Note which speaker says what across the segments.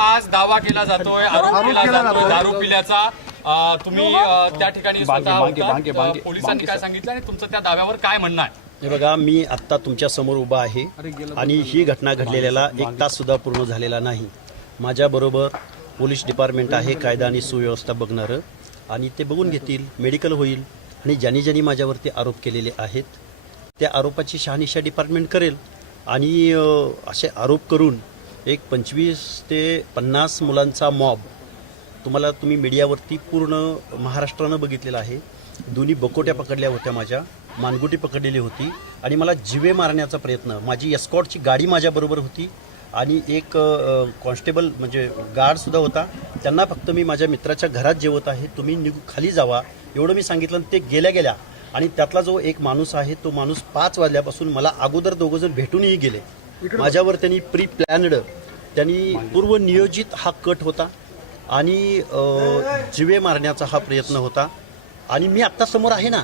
Speaker 1: आज दावा केला जातोय आरोप केला जातोय दारू पिल्याचा. तुम्ही त्या ठिकाणी स्वतः पोलिसांनी काय सांगितलं आणि तुमचं त्या दाव्यावर काय म्हणणं आहे?
Speaker 2: हे बघा मी आत्ता तुमच्यासमोर उभा आहे आणि ही घटना घडलेल्याला एक तास सुद्धा पूर्ण झालेला नाही. माझ्याबरोबर पोलीस डिपार्टमेंट आहे कायदा आणि सुव्यवस्था बघणारं. आणि ते बघून घेतील मेडिकल होईल. आणि ज्यांनी ज्यांनी माझ्यावरती आरोप केलेले आहेत त्या आरोपाची शहानिशा डिपार्टमेंट करेल. आणि असे आरोप करून एक पंचवीस ते पन्नास मुलांचा मॉब तुम्हाला तुम्ही मीडियावरती पूर्ण महाराष्ट्रानं बघितलेलं आहे. दोन्ही बकोट्या पकडल्या होत्या माझ्या मानगुटी पकडलेली होती आणि मला जिवे मारण्याचा प्रयत्न माझी एस्कॉटची गाडी माझ्याबरोबर होती आणि एक कॉन्स्टेबल म्हणजे गार्डसुद्धा होता. त्यांना फक्त मी माझ्या मित्राच्या घरात जेवत आहे तुम्ही निघू खाली जावा एवढं मी सांगितलं आणि ते गेल्या गेल्या आणि त्यातला जो एक माणूस आहे तो माणूस पाच वाजल्यापासून मला अगोदर दोघंजण भेटूनही गेले. माझ्यावर त्यांनी प्री प्लॅनड त्यांनी पूर्व नियोजित हा कट होता आणि जिवे मारण्याचा हा प्रयत्न होता. आणि मी आत्ता समोर आहे ना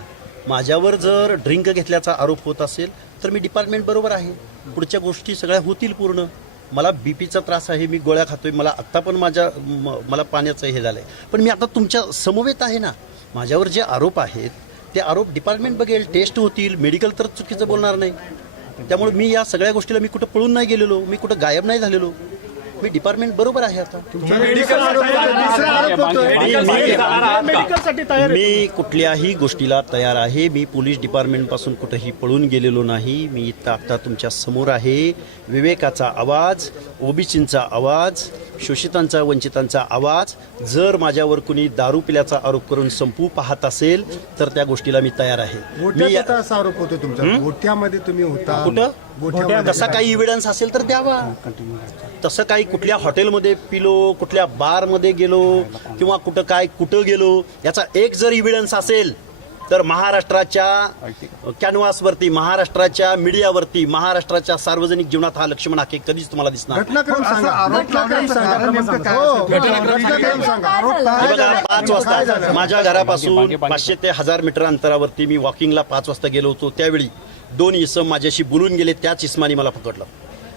Speaker 2: माझ्यावर जर ड्रिंक घेतल्याचा आरोप होत असेल तर मी डिपार्टमेंट बरोबर आहे. पुढच्या गोष्टी सगळ्या होतील पूर्ण. मला बीपीचा त्रास आहे मी गोळ्या खातोय मला आत्ता पण माझ्या म- मला पाण्याचं हे झालंय. पण मी आता तुमच्या समवेत आहे ना माझ्यावर जे आरोप आहेत ते आरोप डिपार्टमेंट बघेल टेस्ट होतील मेडिकल तर चुकीचं बोलणार नाही. त्यामुळे मी या सगळ्या गोष्टीला मी कुठं पळून नाही गेलेलो मी कुठं गायब नाही झालेलो. मी डिपार्टमेंट बरोबर आहे आता. मी कुठल्याही गोष्टीला तयार आहे. मी पोलीस डिपार्टमेंटपासून कुठेही पळून गेलेलो नाही. मी इथं आता तुमच्यासमोर आहे. विवेकाचा आवाज ओबीसींचा आवाज शोषितांचा वंचितांचा आवाज. जर माझ्यावर कुणी दारू पिल्याचा आरोप करून संपू पाहत असेल तर त्या गोष्टीला मी तयार आहे. मी
Speaker 3: असा आरोप होतो तुमचा. गोठ्यामध्ये तुम्ही होता.
Speaker 2: कुठं? तसा काही इव्हिडन्स असेल तर द्यावा. तसं काही कुठल्या हॉटेलमध्ये पिलो कुठल्या बारमध्ये गेलो किंवा कुठं काय कुठं गेलो याचा एक जर इव्हिडन्स असेल तर महाराष्ट्राच्या कॅनव्हासवरती महाराष्ट्राच्या मीडियावरती महाराष्ट्राच्या सार्वजनिक जीवनात हा लक्ष्मण हाके कधीच तुम्हाला दिसणार
Speaker 4: हो,
Speaker 3: असेल? घटनाक्रम सांगा. आरोप काय
Speaker 2: बघा
Speaker 3: झाला?
Speaker 2: पाच वाजता माझ्या घरापासून पाचशे ते हजार मीटर अंतरावरती मी वॉकिंगला पाच वाजता गेलो होतो. त्यावेळी दोन इसम माझ्याशी बोलून गेले. त्याच इस्मानी मला पकडलं.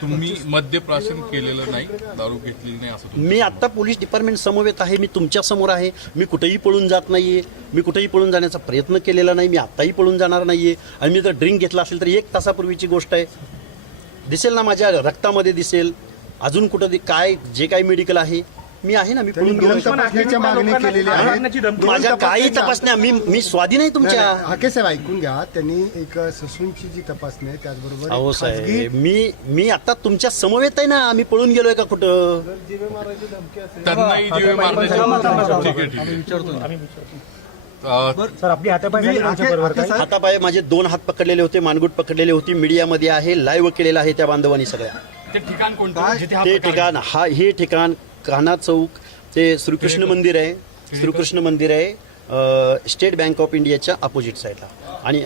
Speaker 4: तुम्ही मद्यप्राशन केलेलं नाही दारू घेतलेली नाही असं
Speaker 2: मी आता पोलीस डिपार्टमेंट समवेत आहे मी तुमच्यासमोर आहे मी कुठेही पळून जात नाहीये मी कुठेही पळून जाण्याचा प्रयत्न केलेला नाही मी आत्ताही पळून जाणार नाहीये. आणि मी जर ड्रिंक घेतला असेल तर एक तासापूर्वीची गोष्ट आहे. दिसेल ना माझ्या रक्तामध्ये दिसेल. अजून कुठं काय जे काही मेडिकल आहे मी आहे ना मी पळून
Speaker 3: दोन
Speaker 2: गेलो
Speaker 3: तपासणीच्या मागणी केलेली आहे दोन
Speaker 2: माझ्या काही तपासण्या मी मी स्वाधीन आहे
Speaker 3: नाही,
Speaker 2: तुमच्या
Speaker 3: हाके साहेब ऐकून घ्या. त्यांनी एक ससूनची जी तपासणी आहे त्याचबरोबर
Speaker 2: अहो साहेब मी मी आता तुमच्या समवेत आहे ना मी पळून गेलोय का कुठं?
Speaker 4: त्यांनाही जीवे मारण्याची ठीक आहे ठीक आहे. अं,
Speaker 5: सर आपली हातापाय
Speaker 2: हातापाय माझे दोन हात पकडलेले होते मानगुट पकडलेली होती मीडियामध्ये आहे लाईव्ह केलेलं आहे त्या बांधवांनी सगळ्या.
Speaker 1: ते ठिकाण कोणतं? जिथे हा
Speaker 2: ते ठिकाण हा हे ठिकाण कान्हा चौक ते श्रीकृष्ण मंदिर आहे. श्रीकृष्ण मंदिर आहे. स्टेट बँक ऑफ इंडियाच्या अपोजिट साईडला. आणि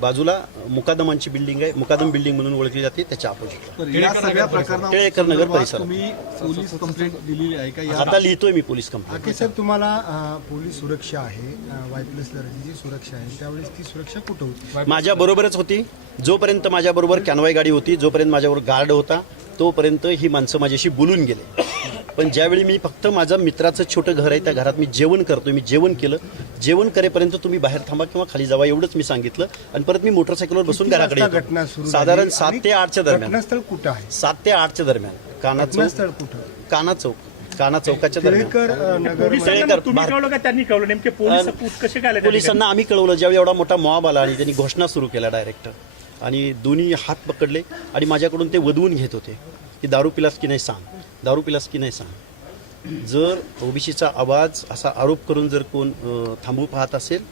Speaker 2: बाजूला मुकादमांची बिल्डिंग आहे. मुकादम बिल्डिंग म्हणून ओळखली जाते त्याच्या अपोजिट
Speaker 6: या सगळ्या प्रकरणावर
Speaker 2: टिळेकर नगर परिसरात.
Speaker 6: तुम्ही पोलीस कंप्लेंट दिलेली आहे का?
Speaker 2: आता लिहितोय मी पोलीस कंप्लेंट
Speaker 3: साहेब तुम्हाला पोलीस सुरक्षा आहे. वाय प्लस दर्जाची सुरक्षा आहे. त्यावेळेस ती सुरक्षा कुठं होती?
Speaker 2: माझ्या बरोबरच होती. जोपर्यंत माझ्या बरोबर कॅनवाय गाडी होती जोपर्यंत माझ्यावर गार्ड होता तोपर्यंत ही माणसं माझ्याशी बोलून गेले. पण ज्यावेळी मी फक्त माझं मित्राचं छोटं घर आहे त्या घरात मी जेवण करतोय मी जेवण केलं जेवण करेपर्यंत तुम्ही बाहेर थांबा किंवा खाली जावा एवढंच मी सांगितलं. आणि परत मी मोटरसायकलवर बसून घराकडे.
Speaker 3: घटना सुरू
Speaker 2: साधारण? सात
Speaker 3: आणि
Speaker 2: ते आठच्या दरम्यान.
Speaker 3: घटनास्थळ कुठं आहे?
Speaker 2: सात ते आठच्या दरम्यान. काना चौक
Speaker 3: घटनास्थळ कुठं?
Speaker 2: काना चौक. काना चौकाच्या दरम्यान.
Speaker 3: टिळेकर अं, नगर
Speaker 5: पोलिसांना
Speaker 2: टिळेकर,
Speaker 5: तुम्ही
Speaker 2: भार-
Speaker 5: कळवलं का? त्यांनी कळवलं. नेमके पोलीस पूत कसे काय आले त्या ठिकाणी?
Speaker 2: पोलिसांना आम्ही कळवलं. ज्यावेळी एवढा मोठा मॉब आला आणि त्यांनी घोषणा सुरू केला डायरेक्ट आणि दोन्ही हात पकडले आणि माझ्याकडून ते वधवून घेत होते. की दारू पिलास की नाही सांग. दारू पिलास की नाही सांग. जर ओबीसीचा आवाज असा आरोप करून जर कोण अं, थांबवू पाहत असेल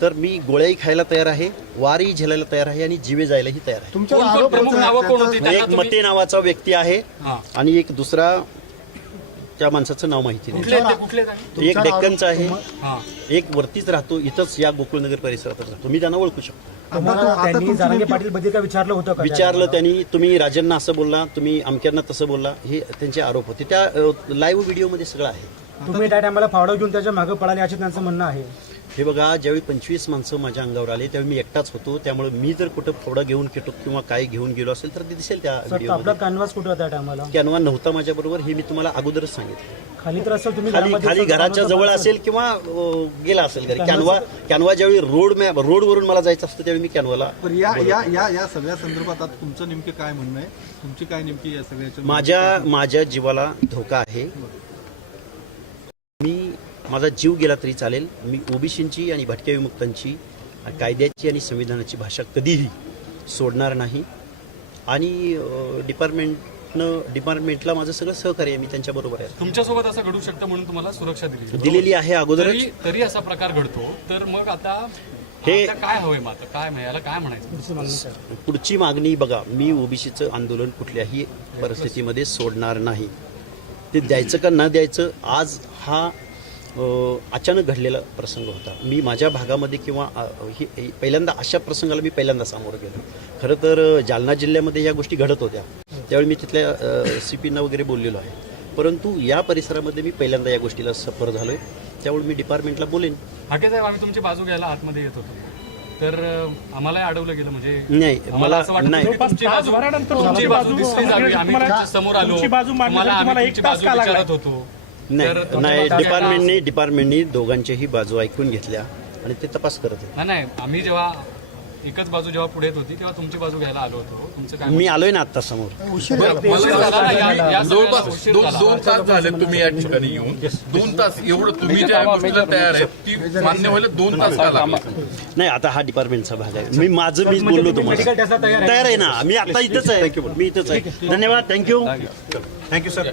Speaker 2: तर मी गोळ्याही खायला तयार आहे वारही झेलायला तयार आहे आणि जीवे जायलाही तयार आहे. एक मते नावाचा व्यक्ती आहे
Speaker 1: हा.
Speaker 2: आणि एक दुसरा त्या माणसाचं नाव माहिती नाही? एक डेक्कनचा आहे.
Speaker 1: हा.
Speaker 2: एक वरतीच राहतो इथंच या गोकुळनगर परिसरातच राहतो. मी त्यांना ओळखू शकतो.
Speaker 5: त्यांनी जारांगे पाटील बद्दल काय विचारलं होतं का
Speaker 2: विचारलं त्यांनी तुम्ही राजांना असं बोलला तुम्ही अमक्यांना तसं बोलला हे त्यांचे आरोप होते. त्या लाईव्ह व्हिडिओमध्ये सगळं आहे.
Speaker 5: तुम्ही त्या टायमाला फावडा घेऊन त्याच्यामागे पळाले असे त्यांचं म्हणणं आहे.
Speaker 2: हे बघा ज्यावेळी पंचवीस माणसं माझ्या अंगावर आले त्यावेळी मी एकटाच होतो. त्यामुळे मी जर कुठं फोडा घेऊन गेलो किंवा काय घेऊन गेलो असेल तर ते दिसेल त्या
Speaker 5: सर आपला
Speaker 2: व्हिडिओमध्ये
Speaker 5: कॅनव्हास कुठं होता टायमाला
Speaker 2: कॅनवा नव्हता माझ्याबरोबर हे मी तुम्हाला अगोदरच सांगितलं.
Speaker 5: खाली तर असेल तुम्ही
Speaker 2: खाली खाली घराच्या जवळ असेल किंवा अं, गेला असेल घरी. कॅनवा कॅनवा ज्यावेळी रोड मॅप रोडवरून मला जायचं असतं त्यावेळी मी कॅनवाला
Speaker 6: पण या या या या सगळ्या संदर्भात आता तुमचं नेमके काय म्हणणं आहे? तुमची काय नेमकी या सगळ्याच्या
Speaker 2: माझ्या माझ्या जीवाला धोका आहे. मी माझा जीव गेला तरी चालेल. मी ओबीसींची आणि भटक्या विमुक्तांची कायद्याची आणि संविधानाची भाषा कधीही सोडणार नाही. आणि डिपार्टमेंटनं डिपार्टमेंटला माझं सगळं सहकार्य आहे मी त्यांच्याबरोबर आहे.
Speaker 1: तुमच्यासोबत असं घडू शकतं म्हणून तुम्हाला सुरक्षा दिली.
Speaker 2: दिलेली आहे अगोदरच.
Speaker 1: तरी असा प्रकार घडतो. तर मग आता
Speaker 2: हे-
Speaker 1: काय हवंय मग आता? काय याला काय म्हणायचं?
Speaker 5: पुढची मागणी सर.
Speaker 2: पुढची मागणी बघा मी ओबीसीचं आंदोलन कुठल्याही परिस्थितीमध्ये सोडणार नाही. ते द्यायचं का न द्यायचं आज हा अचानक घडलेला प्रसंग होता. मी माझ्या भागामध्ये किंवा ही पहिल्यांदा अशा प्रसंगाला मी पहिल्यांदा सामोरं गेलो. खरं तर जालना जिल्ह्यामध्ये या गोष्टी घडत होत्या. त्यावेळी मी तिथल्या सी पींना वगैरे बोललेलो आहे. परंतु या परिसरामध्ये मी पहिल्यांदा या गोष्टीला सफर झालोय. त्यामुळे मी डिपार्टमेंटला बोलेन.
Speaker 1: हाके साहेब आम्ही तुमची बाजू घ्यायला आतमध्ये येत होतो. तर अं, आम्हालाही अडवलं गेलं म्हणजे
Speaker 2: नाही
Speaker 1: आम्हाला
Speaker 2: मला
Speaker 1: असं वाटतं
Speaker 2: नाही.
Speaker 1: की तुमची बाजू दिसली जावी. आम्ही समोर आलो. तुम्हाला
Speaker 5: एक
Speaker 1: बाजू? विचारत होतो.
Speaker 2: नाही डिपार्टमेंटनी डिपार्टमेंटनी दोघांच्याही बाजू ऐकून घेतल्या आणि ते तपास करत आहेत
Speaker 1: नाही नाही आम्ही जेव्हा एकच बाजू जेव्हा पुढे येत होती तेव्हा तुमची बाजू घ्यायला आलो होतो. तुमचं काय
Speaker 2: मी आलोय ना आता समोर.
Speaker 3: उशीर
Speaker 4: मला
Speaker 3: झाला.
Speaker 1: उशीर झाला ना, या- या सगळ्याला
Speaker 4: जवळपास
Speaker 1: उशीर
Speaker 4: दोन तास झाले तुम्ही या ठिकाणी येऊन. दोन तास एवढं तुम्ही ज्या गोष्टीला तयार आहे ती मान्य व्हायला दोन तास का लागले?
Speaker 2: नाही आता हा डिपार्टमेंटचा भाग आहे. मी माझं मीच
Speaker 5: म्हणजे
Speaker 2: बोललो
Speaker 5: तुम्ही
Speaker 2: तुम्हाला? तयार आहे. ना. मी आता इथंच आहे. मी इथंच आहे. धन्यवाद. Thank you thank you sir